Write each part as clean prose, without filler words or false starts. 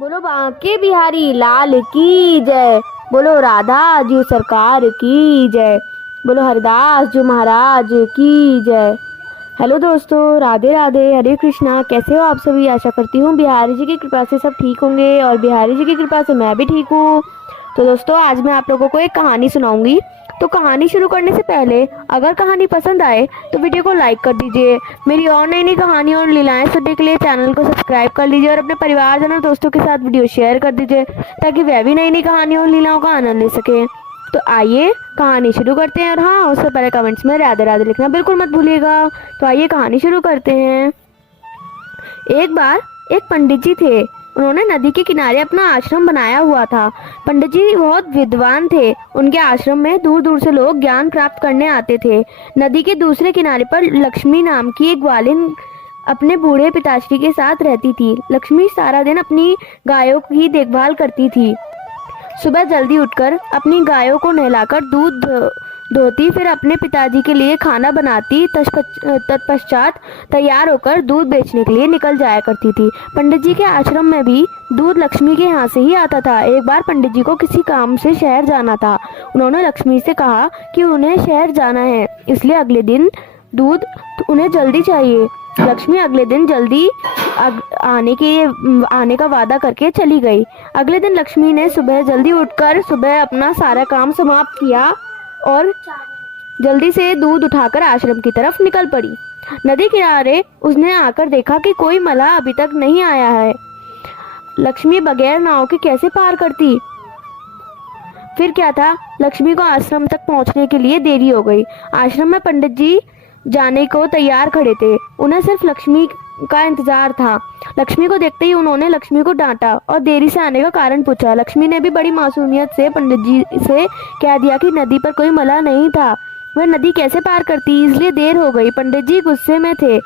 बोलो बांके बिहारी लाल की जय। बोलो राधा जी सरकार की जय। बोलो हरदास जी महाराज की जय। हेलो दोस्तों, राधे राधे, हरे कृष्णा। कैसे हो आप सभी? आशा करती हूँ बिहारी जी की कृपा से सब ठीक होंगे और बिहारी जी की कृपा से मैं भी ठीक हूँ। तो दोस्तों, आज मैं आप लोगों को एक कहानी सुनाऊंगी। तो कहानी शुरू करने से पहले अगर कहानी पसंद आए तो वीडियो को लाइक कर दीजिए। मेरी और नई नई कहानी और लीलाएं सुनने के लिए चैनल को सब्सक्राइब कर लीजिए और अपने परिवारजन और दोस्तों के साथ वीडियो शेयर कर दीजिए ताकि वह भी नई नई कहानियों और लीलाओं का आनंद ले सके। तो आइए कहानी शुरू करते हैं। और हाँ, उससे पहले कमेंट्स में राधे राधे लिखना बिल्कुल मत भूलिएगा। तो आइए कहानी शुरू करते हैं। एक बार एक पंडित जी थे। उन्होंने नदी के किनारे अपना आश्रम बनाया हुआ था। पंडित जी बहुत विद्वान थे। उनके आश्रम में दूर दूर से लोग ज्ञान प्राप्त करने आते थे। नदी के दूसरे किनारे पर लक्ष्मी नाम की एक ग्वालिन अपने बूढ़े पिताश्री के साथ रहती थी। लक्ष्मी सारा दिन अपनी गायों की देखभाल करती थी। सुबह जल्दी उठकर अपनी गायों को नहलाकर दूध धोती, फिर अपने पिताजी के लिए खाना बनाती। तत्पश्चात तैयार होकर दूध बेचने के लिए निकल जाया करती थी। पंडित जी के आश्रम में भी दूध लक्ष्मी के यहाँ से ही आता था। एक बार पंडित जी को किसी काम से शहर जाना था। उन्होंने लक्ष्मी से कहा कि उन्हें शहर जाना है, इसलिए अगले दिन दूध उन्हें जल्दी चाहिए। लक्ष्मी अगले दिन जल्दी आने का वादा करके चली गई। अगले दिन लक्ष्मी ने सुबह जल्दी उठकर सुबह अपना सारा काम समाप्त किया और जल्दी से दूध उठाकर आश्रम की तरफ निकल पड़ी। नदी किनारे उसने आकर देखा कि कोई मल्लाह अभी तक नहीं आया है। लक्ष्मी बगैर नाव के कैसे पार करती? फिर क्या था, लक्ष्मी को आश्रम तक पहुंचने के लिए देरी हो गई। आश्रम में पंडित जी जाने को तैयार खड़े थे। उन्हें सिर्फ लक्ष्मी का इंतजार था। लक्ष्मी को देखते ही उन्होंने लक्ष्मी को डांटा और देरी से आने का कारण पूछा। लक्ष्मी ने भी बड़ी मासूमियत से पंडित जी से कह दिया कि नदी पर कोई मल्लाह नहीं था, वह नदी कैसे पार करती, इसलिए देर हो गई। पंडित जी गुस्से में थे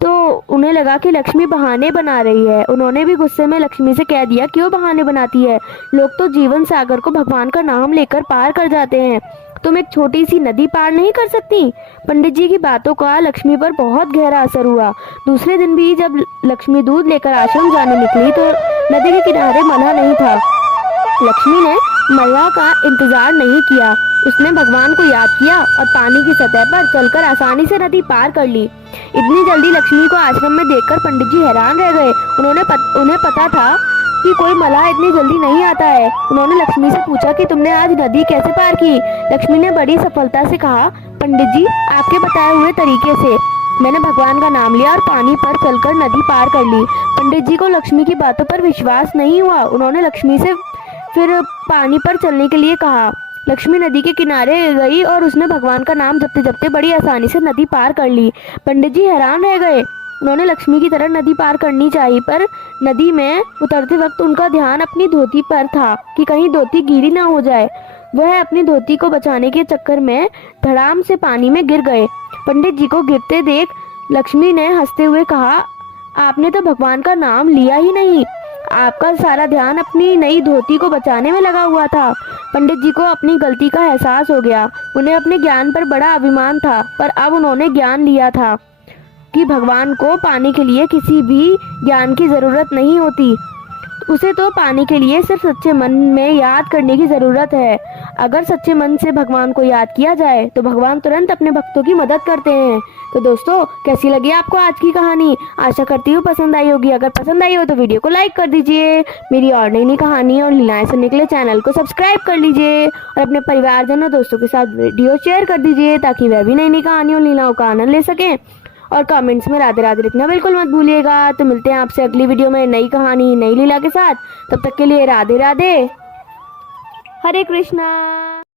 तो उन्हें लगा कि लक्ष्मी बहाने बना रही है। उन्होंने भी गुस्से में लक्ष्मी से कह दिया, क्यों बहाने बनाती है? लोग तो जीवन सागर को भगवान का नाम लेकर पार कर जाते हैं, तुम एक छोटी सी नदी पार नहीं कर सकती? पंडित जी की बातों का लक्ष्मी पर बहुत गहरा असर हुआ। दूसरे दिन भी जब लक्ष्मी दूध लेकर आश्रम जाने निकली तो नदी के किनारे मल्लाह नहीं था। लक्ष्मी ने मल्लाह का इंतजार नहीं किया, उसने भगवान को याद किया और पानी की सतह पर चलकर आसानी से नदी पार कर ली। इतनी जल्दी लक्ष्मी को आश्रम में देखकर पंडित जी हैरान रह गए। उन्हें पता था कि कोई मल्लाह इतनी जल्दी नहीं आता है। उन्होंने लक्ष्मी से पूछा कि तुमने आज नदी कैसे पार की? लक्ष्मी ने बड़ी सफलता से कहा, पंडित जी आपके बताए हुए तरीके से मैंने भगवान का नाम लिया और पानी पर चलकर नदी पार कर ली। पंडित जी को लक्ष्मी की बातों पर विश्वास नहीं हुआ। उन्होंने लक्ष्मी से फिर पानी पर चलने के लिए कहा। लक्ष्मी नदी के किनारे गई और उसने भगवान का नाम जपते जपते बड़ी आसानी से नदी पार कर ली। पंडित जी हैरान रह गए। उन्होंने लक्ष्मी की तरह नदी पार करनी चाहिए, पर नदी में उतरते वक्त उनका ध्यान अपनी धोती पर था कि कहीं धोती गीली ना हो जाए। वह अपनी धोती को बचाने के चक्कर में धड़ाम से पानी में गिर गए। पंडित जी को गिरते देख लक्ष्मी ने हंसते हुए कहा, आपने तो भगवान का नाम लिया ही नहीं, आपका सारा ध्यान अपनी नई धोती को बचाने में लगा हुआ था। पंडित जी को अपनी गलती का एहसास हो गया। उन्हें अपने ज्ञान पर बड़ा अभिमान था, पर अब उन्होंने ज्ञान लिया था कि भगवान को पाने के लिए किसी भी ज्ञान की जरूरत नहीं होती, उसे तो पाने के लिए सिर्फ सच्चे मन में याद करने की जरूरत है। अगर सच्चे मन से भगवान को याद किया जाए तो भगवान तुरंत अपने भक्तों की मदद करते हैं। तो दोस्तों, कैसी लगी आपको आज की कहानी? आशा करती हूँ पसंद आई होगी। अगर पसंद आई हो तो वीडियो को लाइक कर दीजिए। मेरी और नई नई कहानी और लीलाएं सुनने के लिए चैनल को सब्सक्राइब कर लीजिए और अपने परिवारजनों दोस्तों के साथ वीडियो शेयर कर दीजिए ताकि वह भी नई नई कहानियों और लीलाओं का आनंद ले सकें। और कमेंट्स में राधे राधे लिखना बिल्कुल मत भूलिएगा। तो मिलते हैं आपसे अगली वीडियो में नई कहानी नई लीला के साथ। तब तक के लिए राधे राधे, हरे कृष्णा।